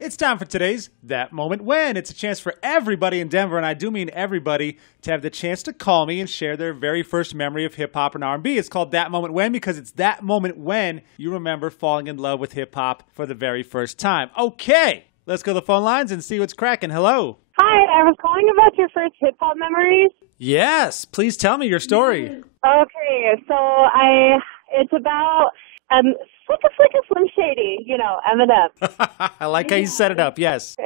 It's time for today's That Moment When. It's a chance for everybody in Denver, and I do mean everybody, to have the chance to call me and share their very first memory of hip-hop and R&B. It's called That Moment When because it's that moment when you remember falling in love with hip-hop for the very first time. Okay, let's go to the phone lines and see what's cracking. Hello. Hi, I was calling about your first hip-hop memories. Yes, please tell me your story. Okay, so it's about, Slicka Slim Shady, Eminem. I like how you set it up, yes.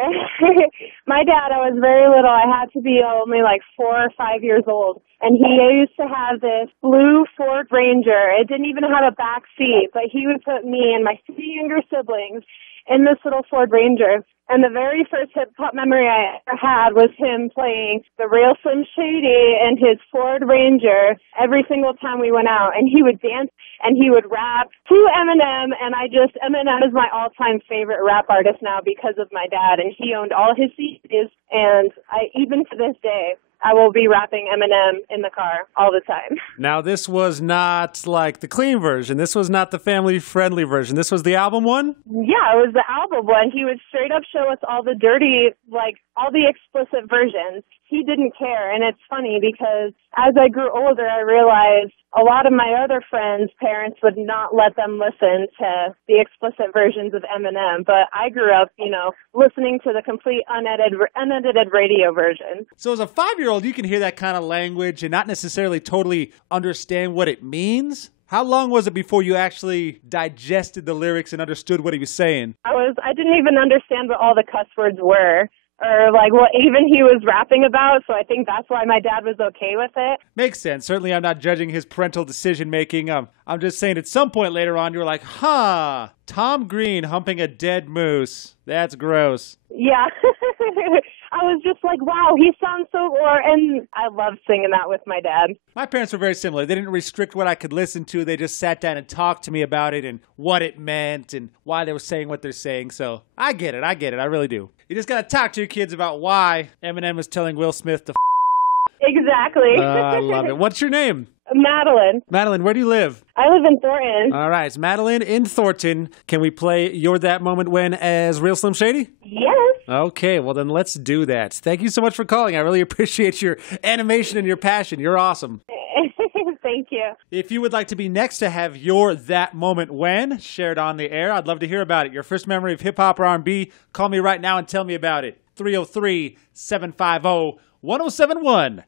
My dad, I was very little. I had to be only like 4 or 5 years old. And he used to have this blue Ford Ranger. It didn't even have a back seat, but he would put me and my 3 younger siblings in this little Ford Ranger. And the very first hip-hop memory I ever had was him playing the real Slim Shady and his Ford Ranger every single time we went out. And he would dance and he would rap to Eminem. And Eminem is my all-time favorite rap artist now because of my dad. And he owned all his CDs. And even to this day, I will be rapping Eminem in the car all the time. Now, this was not like the clean version. This was not the family-friendly version. This was the album one? Yeah, it was the album one. He would straight up show us all the dirty, all the explicit versions. He didn't care, and it's funny because as I grew older, I realized a lot of my other friends' parents would not let them listen to the explicit versions of Eminem, but I grew up, listening to the complete unedited radio version. So as a 5-year-old, you can hear that kind of language and not necessarily totally understand what it means? How long was it before you actually digested the lyrics and understood what he was saying? I didn't even understand what all the cuss words were, or what even he was rapping about, so I think that's why my dad was okay with it. Makes sense. Certainly I'm not judging his parental decision-making. I'm just saying at some point later on, you were like, Tom Green humping a dead moose. That's gross. Yeah. I was just like, wow, he sounds so, and I loved singing that with my dad. My parents were very similar. They didn't restrict what I could listen to. They just sat down and talked to me about it and what it meant and why they were saying what they're saying. So I get it. I really do. You just got to talk to your kids about why Eminem was telling Will Smith to Exactly. I love it. What's your name? Madeline. Madeline, where do you live? I live in Thornton. All right, it's Madeline in Thornton. Can we play You're That Moment When as Real Slim Shady? Yes. Okay, well then let's do that. Thank you so much for calling. I really appreciate your animation and your passion. You're awesome. Thank you. If you would like to be next to have your That Moment When shared on the air, I'd love to hear about it. Your first memory of hip-hop or R&B, call me right now and tell me about it. 303-750-1071.